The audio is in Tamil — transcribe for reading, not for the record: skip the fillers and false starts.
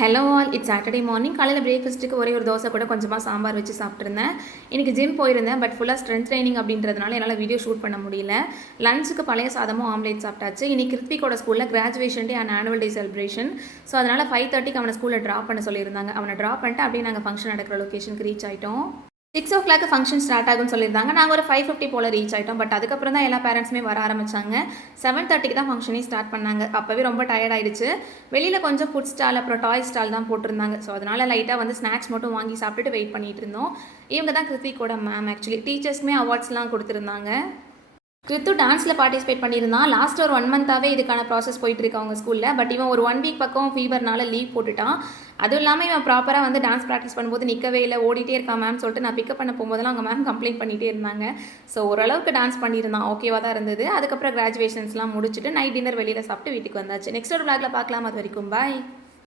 Hello all, it's Saturday morning. காலையில் பிரேக்ஃபாஸ்ட்டுக்கு ஒரே ஒரு தோசை கூட கொஞ்சமாக சாம்பார் வச்சு சாப்பிட்ருந்தேன். இன்றைக்கி ஜிம் போயிருந்தேன், பட் ஃபுல்லாக ஸ்ட்ரென்த் ட்ரைனிங் அப்படின்றதுனால என்னால் வீடியோ ஷூட் பண்ண முடியல. லஞ்சுக்கு பழைய சாதமும் ஆம்லேட் சாப்பிட்டாச்சு. இன்றைக்கி கிருத்திகோட ஸ்கூலில் graduation day and annual day celebration. So அதனால் 5:30க்கு அவனை ஸ்கூலில் ட்ராப் பண்ண சொல்லியிருந்தாங்க. அவனை ட்ராப் பண்ணிட்டு அப்படியே நாங்கள் ஃபங்க்ஷன் நடக்கிற லொக்கேஷனுக்கு ரீச் ஆகிட்டோம். 6 o'clock ஃபங்க்ஷன் ஸ்டார்ட் ஆகும்னு சொல்லியிருந்தாங்க. நாங்கள் ஒரு 5:50 போல் ரீச் ஆகிட்டோம். பட் அதுக்கப்புறம் தான் எல்லா பேரண்ட்ஸுமே வர ஆரம்பித்தாங்க. 7:30க்கு தான் ஃபங்க்ஷனே ஸ்டார்ட் பண்ணாங்க. அப்போவே ரொம்ப டயர்ட் ஆகிடுச்சு. வெளியில் கொஞ்சம் ஃபுட் ஸ்டால் அப்புறம் டாய் ஸ்டால் தான் போட்டிருந்தாங்க. ஸோ அதனால் லைட்டாக வந்து ஸ்நாக்ஸ் மட்டும் வாங்கி சாப்பிட்டுட்டு வெயிட் பண்ணிகிட்டு இருந்தோம். இவங்க தான் கிருத்திகோட மேம். ஆக்சுவலி டீச்சர்ஸ்க்குமே அவார்ட்ஸ்லாம் கொடுத்துருந்தாங்க. கிருத்து டான்ஸில் பார்ட்டிசிபேட் பண்ணியிருந்தான். லாஸ்ட் ஒரு 1 மந்த்தாகவே இதுக்கான ப்ராசஸ் போயிட்டுருக்கு அவங்க ஸ்கூலில். பட் இவன் ஒரு 1 வீக் பக்கம் ஃபீவர்னால லீவ் போட்டுட்டான். அதுவும் இல்லாமல் இவன் ப்ராப்பராக வந்து டான்ஸ் ப்ராக்டிஸ் பண்ணும்போது நிற்கவே இல்லை, ஓடிட்டே இருக்கான் மேம் சொல்லிட்டு நான் பிக்கப் பண்ண போகும்போதெல்லாம் அவங்க மேம் கம்ப்ளைண்ட் பண்ணிகிட்டே இருந்தாங்க. ஸோ ஓரளவுக்கு டான்ஸ் பண்ணியிருந்தான், ஓகேவாக தான் இருந்தது. அதுக்கப்புறம் கிராஜுவேஷன்ஸ்லாம் முடிச்சுட்டு நைட் டின்னர் வெளியில் சாப்பிட்டு வீட்டுக்கு வந்தாச்சு. நெக்ஸ்ட் ஒரு விளாகில் பார்க்கலாம். அது வரைக்கும் பாய்.